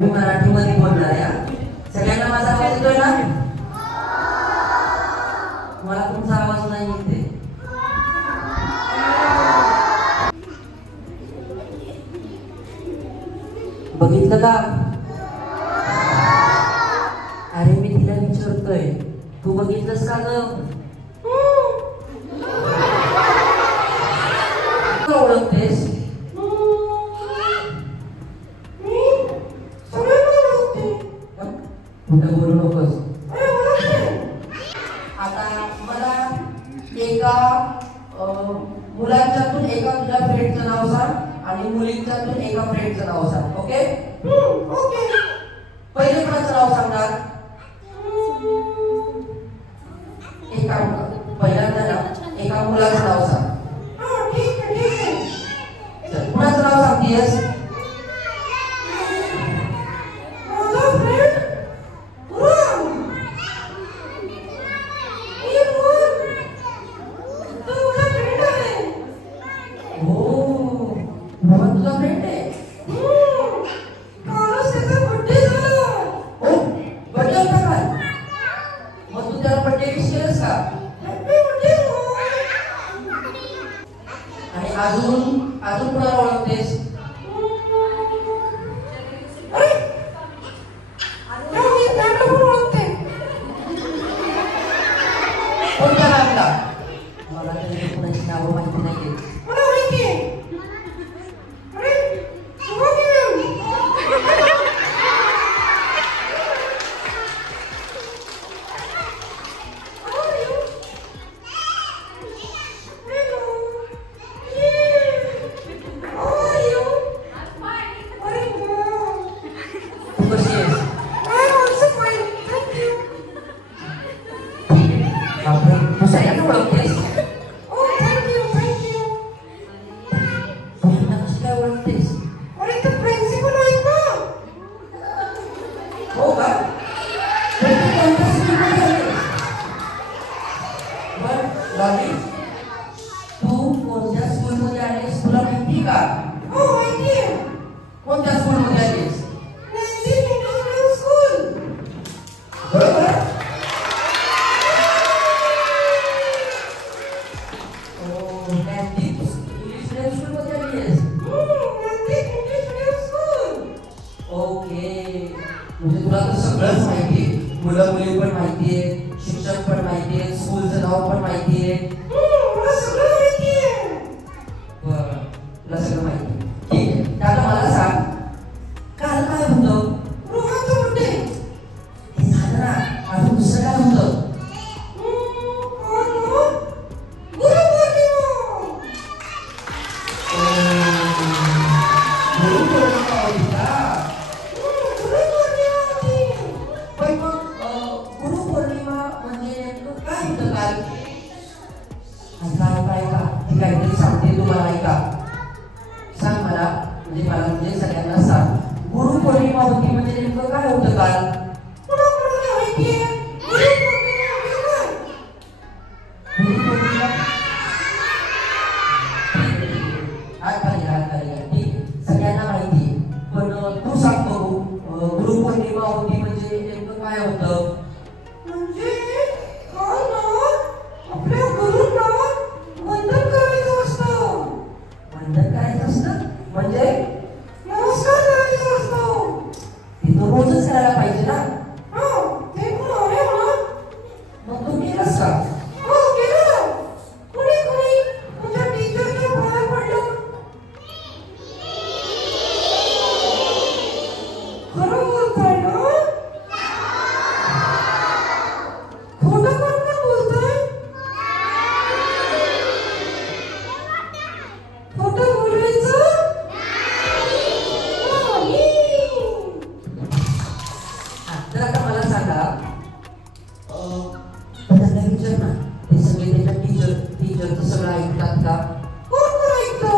मी मराठीमध्ये बोलणार आहे. सगळ्यांना माझा आवाज येतोय ना? मला तुमचा आवाज नाही येते. बघितलं का? अरे मी तिला विचारतोय, तू बघितलंस का ग? ओळखतेस? कुठं बोलू नकोस. आता मला एका मुलांच्यातून एका तुझ्या फ्रेंडचं नाव सांग आणि मुलींच्यातून एका फ्रेंडचं नाव सांग. Okay okay. पहिले कोणाचं नाव सांगणार? एका पहिल्यांदा ना एका मुलाचं नाव सांग. ठीक आहे ठीक आहे. कुणाचं नाव सांगतेस? अजून अजून कोणाला ओळखतेस? कोणत्या नावाला? मला तरी कोणाची नावं माहिती नाही. मला माहिती आहे. तू कोणत्या स्कूलमध्ये आलीस तुला माहिती का? हो माहिती आहे. कोणत्या स्कूलमध्ये आलीस? स्कूल. बरोबर. ओके, म्हणजे तुला तर सगळंच माहिती आहे. मुलं मुली पण माहिती आहे, शिक्षक पण माहिती आहे, स्कूलचं नाव पण माहिती आहे. तुला सगळं माहिती आहे. बरं, तुला सगळं माहिती आहे. ठीक आहे. आता मला सांग, काल काय होतं? रोहनचं बर्थडे. हे झालं ना, अजून दुसरं काय होतं? काहीतरी सांगते तुम्हाला, ऐका. सांग मला, म्हणजे मला म्हणजे सगळ्यांना सांग. गुरुपौर्णिमा होती म्हणजे नेमकं काय होतं काल? सगळ्यांना माहिती, पण तू सांग बघू, गुरुपौर्णिमा होती म्हणजे नेमकं काय होतं? म्हणजे नमस्कार करायचा असतो. ते तो रोजच करायला पाहिजे ना. ते पण आहे ना. मग तू केलंस का? हो केलं. कुणी कुणी तुझ्या टीचरच्या पाया पडलं. खरं बोलतोय ना? खोटं पण बोलतोय. खोटं बोलायचं. तर आता मला सांगा, त्यांना विचार ना, ते सगळे त्याच्या टीचरचं सगळं ऐकतात का? कोण कोण ऐकतो?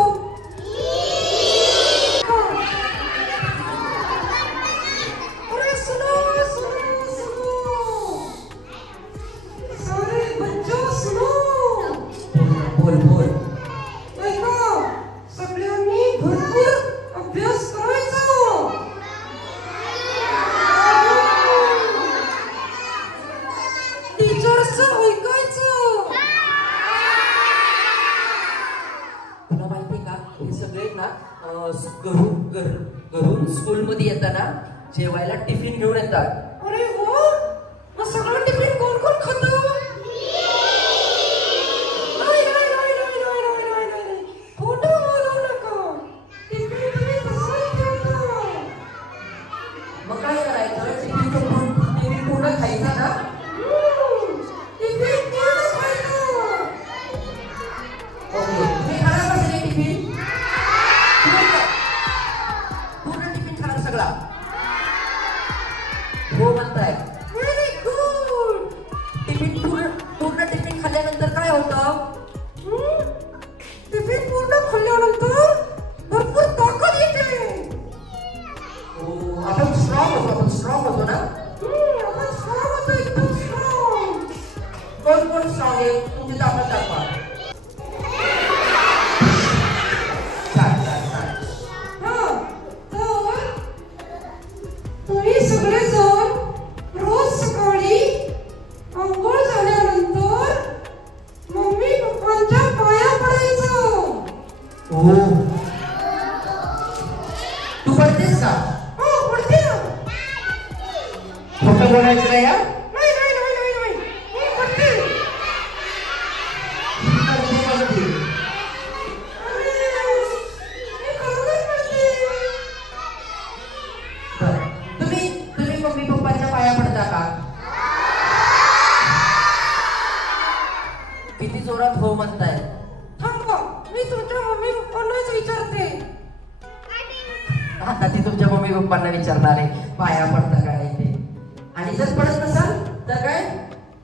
जेवायला टिफिन घेऊन येतात. अरे हो, मग सगळं टिफिन कोण कोण खातं? नाही नाही नाही नाही नाही नाही नाही, खोटं बोलू नका. टिफिन तुम्ही तसाच ठेवता. मग काय करायचं? टिफिन पूर्ण खायचा ना? टिफिन पूर्ण खायचं. ओके, तुम्ही खाणार का सगळे टिफिन? पूर्ण टिफिन खाणार सगळा? हो म्हणताय. Very good. टिफिन पूर्ण टिफिन खाल्ल्यानंतर काय होतं? टिफिन पूर्ण खाल्ल्यानंतर भरपूर ताकद येते. आपण स्ट्रॉंग होतो ना? आपण स्ट्रॉंग होतो, एकदम स्ट्रॉंग. कोण स्ट्रॉंग आहे? तुमची ताकद दाखवा. तुम्ही सगळेजण रोज सकाळी अंघोळ झाल्यानंतर मम्मी पप्पांच्या पाया पडायचं. तू पडतेस का? हो, पडते ना. खोटं बोलायचं नाही या? नाही नाही नाही नाही नाही, मी पडते. तुम्ही मम्मी पप्पांच्या पाया पडता का? किती जोरात हो म्हणताय? थांबा, मी तुमच्या मम्मी पप्पांनाच विचारते. आता ती तुमच्या मम्मी पप्पांना विचारणार आहे पाया पडता काय ते. आणि जर पडत नसाल तर काय?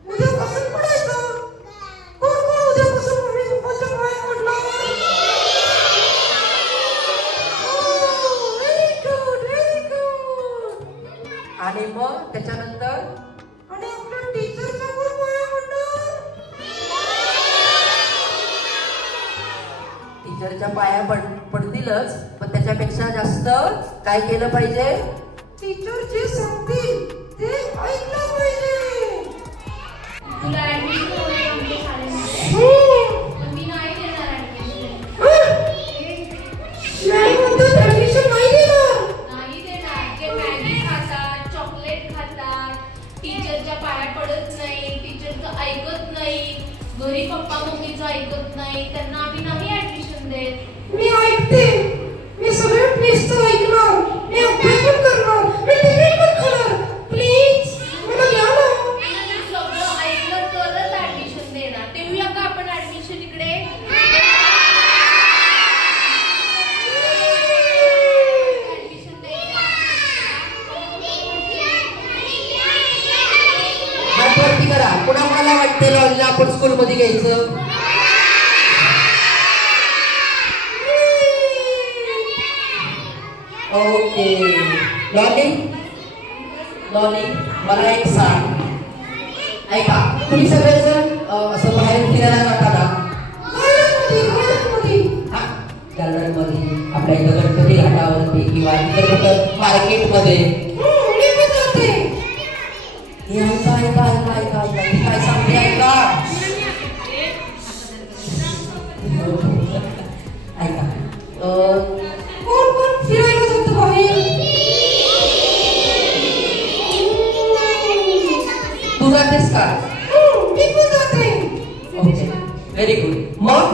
उद्यापासून पडायचं. कोण कोण उद्यापासून मम्मी पप्पांच्या पाया पडणार? Very good, very good. आणि मग त्याच्यानंतर आणि आपल्या टीचरच्या पण पाया पडणार. टीचरच्या पाया पडतीलच, पण त्याच्यापेक्षा जास्त काय केलं पाहिजे? टीचर जे सांगतील ते ऐकलं पाहिजे. तुला ऍडमिशन होईल आमच्या शाळेमध्ये, पण मी नाही देणार ऍडमिशन. नाही म्हणतात ऍडमिशन नाही देणार. नाही देणार. जे मॅगी खातात, चॉकलेट खातात, टीचरच्या पाया पडत नाही, टीचरचं ऐकत नाही, घरी पप्पा मम्मीचं ऐकत नाही, त्यांना आम्ही नाही ऍडमिशन देत. मी ऐकते. मी सगळ्या प्लीजचं ऐकणार. मी अभ्यास पण करणार. मी टिफिन पण खाणार. प्लीज मला घ्या ना. सगळं ऐकलं तरच ऍडमिशन देणार. देऊया का आपण ऍडमिशन इकडे? ऍडमिशन हात वरती करा. कुणाला वाटते लॉलीला आपण स्कूलमध्ये घ्यायचं? ओके. लॉली मला एक सांग. ऐका, तुम्ही सगळेजण असं बाहेर फिरायला जाता का? गार्डनमध्ये, आपल्या इथं गणपती घाटावरती किंवा इतर कुठं मार्केटमध्ये. काय सांगते ऐका. ऐका, कोण कोण फिरायला जातं बाहेर? तू जातेस का? मी पण जाते. Okay, very good. मग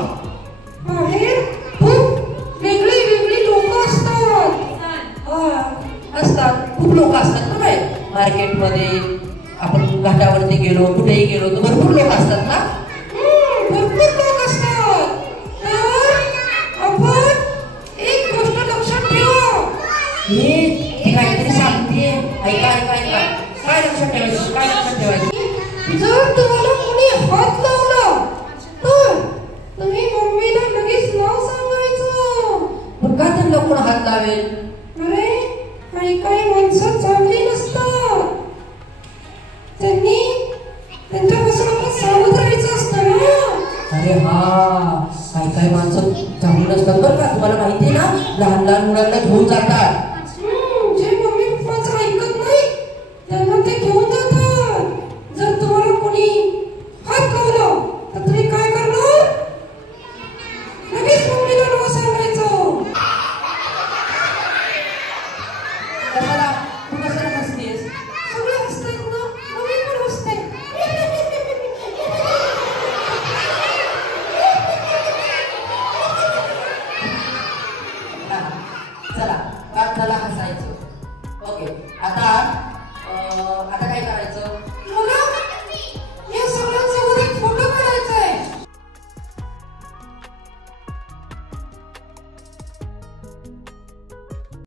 बाहेर खूप वेगळी वेगळी लोक असतात. असतात, खूप लोक असतात ना. काय मार्केटमध्ये आपण घाटावरती गेलो, कुठेही गेलो तर भरपूर लोक असतात ना. भरपूर लोक असतात. तर आपण एक गोष्ट लक्षात ठेवा. हे काहीतरी सांगते. ऐका ऐका ऐका. काय लक्षात ठेवायचं? काय लक्षात ठेवायचं? जर तुम्हाला कोणी हात लावला तर तुम्ही मम्मीला लगेच नाव सांगायचं. मग का तर कोण हात लावेल? अरे काही काही माणसं चांगली नसतात. त्यांच्यापासून आपण सावध राहायचं असतं ना. अरे हा, काही काही माणसं चांगली नसतात बरं का. तुम्हाला माहिती आहे ना, लहान लहान मुलांना घेऊन जातात. जे मम्मी पप्पाचं ऐकत नाही त्यांना ते घेऊन जातात. जर तुम्हाला कोणी हात लावला तर तुम्ही काय करणार? लगेच मम्मीला नाव सांगायचं. तू कशाला हसतेस? सगळे हसतात ना, मी पण हसते. चला बाद झाला हसायचं. ओके, आता काय करायचं?